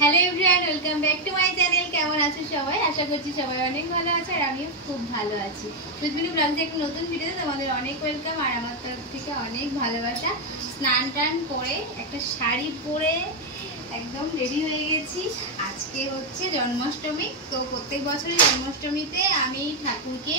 Hello everyone, welcome back to my channel. কেমন আছো সবাই? আশা করছি সবাই অনেক ভালো আছে আর আমিও খুব ভালো আছি। সুজমিনী ব্লগে একটা নতুন ভিডিওতে তোমাদের অনেক ওয়েলকাম আর আমার তরফ থেকে অনেক ভালোবাসা। স্নান টান করে একটা শাড়ি পরে একদম রেডি হয়ে গেছি। আজকে হচ্ছে জন্মাষ্টমী, তো প্রত্যেক বছরই জন্মাষ্টমীতে আমি ঠাকুরকে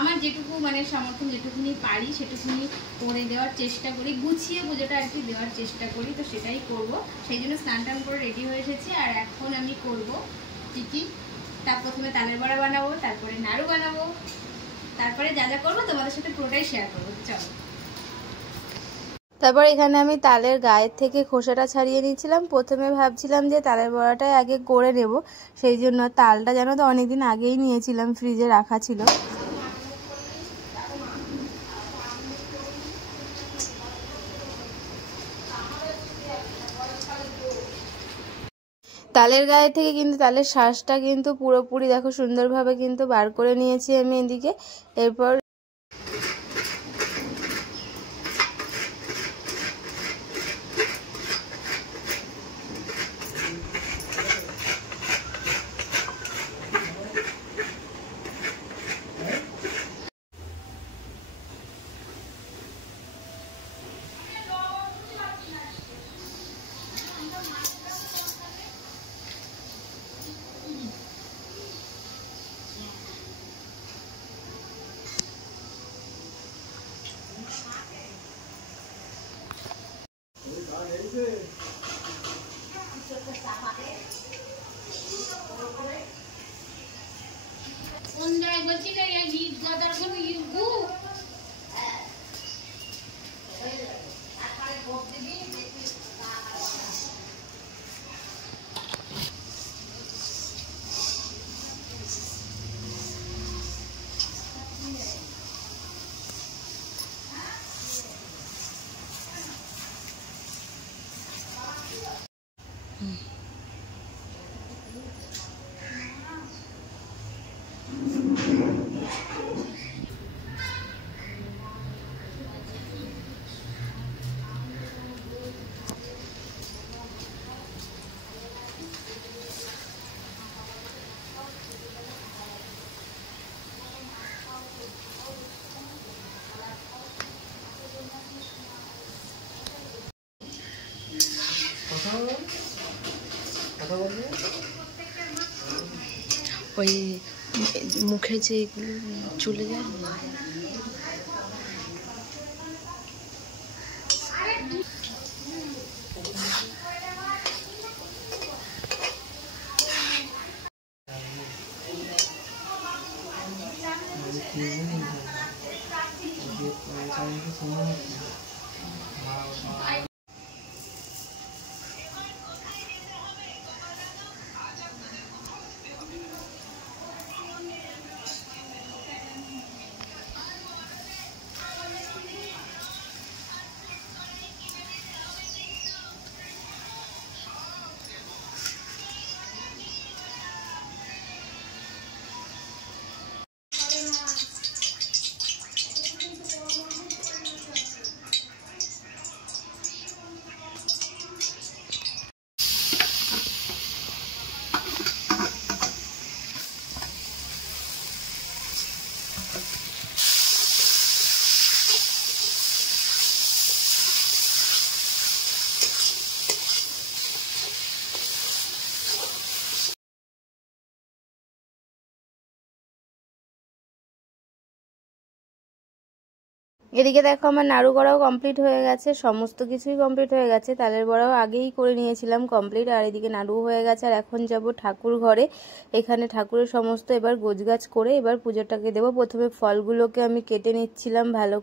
আমার যেটুকু সমর্থন যেটুকুনি পারি সেটুকুনি করে দেওয়ার চেষ্টা করি, গুছিয়ে পুজোটা আর কি দেওয়ার চেষ্টা করি। তো সেটাই করব, সেই জন্য স্নান টান করে রেডি হয়ে এসেছি। আর এখন আমি করব কি তার প্রথমে তালের বড়া বানাবো, তারপরে নাড়ু বানাবো, তারপরে যা যা করবো তোমাদের সাথে পুরোটাই শেয়ার করবো। চলো। তারপর এখানে আমি তালের গায়ের থেকে খোসাটা ছাড়িয়ে নিয়েছিলাম। প্রথমে ভাবছিলাম যে তালের বড়াটাই আগে করে নেব, সেই জন্য তালটা জানো তো অনেকদিন আগেই নিয়েছিলাম, ফ্রিজে রাখা ছিল। তালের গায়ে থেকে কিন্তু তালের শ্বাসটা কিন্তু পুরোপুরি দেখো সুন্দরভাবে কিন্তু বার করে নিয়েছি আমি এদিকে। এরপর ওই মুখে যে চলে যায় এদিকে দেখো আমার নাড়ু করাও কমপ্লিট হয়ে গেছে, সমস্ত কিছুই কমপ্লিট হয়ে গেছে। তালের বড়াও আগেই করে নিয়েছিলাম কমপ্লিট, আর এদিকে নাড়ু হয়ে গেছে। আর এখন যাব ঠাকুর ঘরে, এখানে ঠাকুরের সমস্ত এবার গোছগাছ করে এবার পুজোটাকে দেবো। প্রথমে ফলগুলোকে আমি কেটে নিচ্ছিলাম ভালো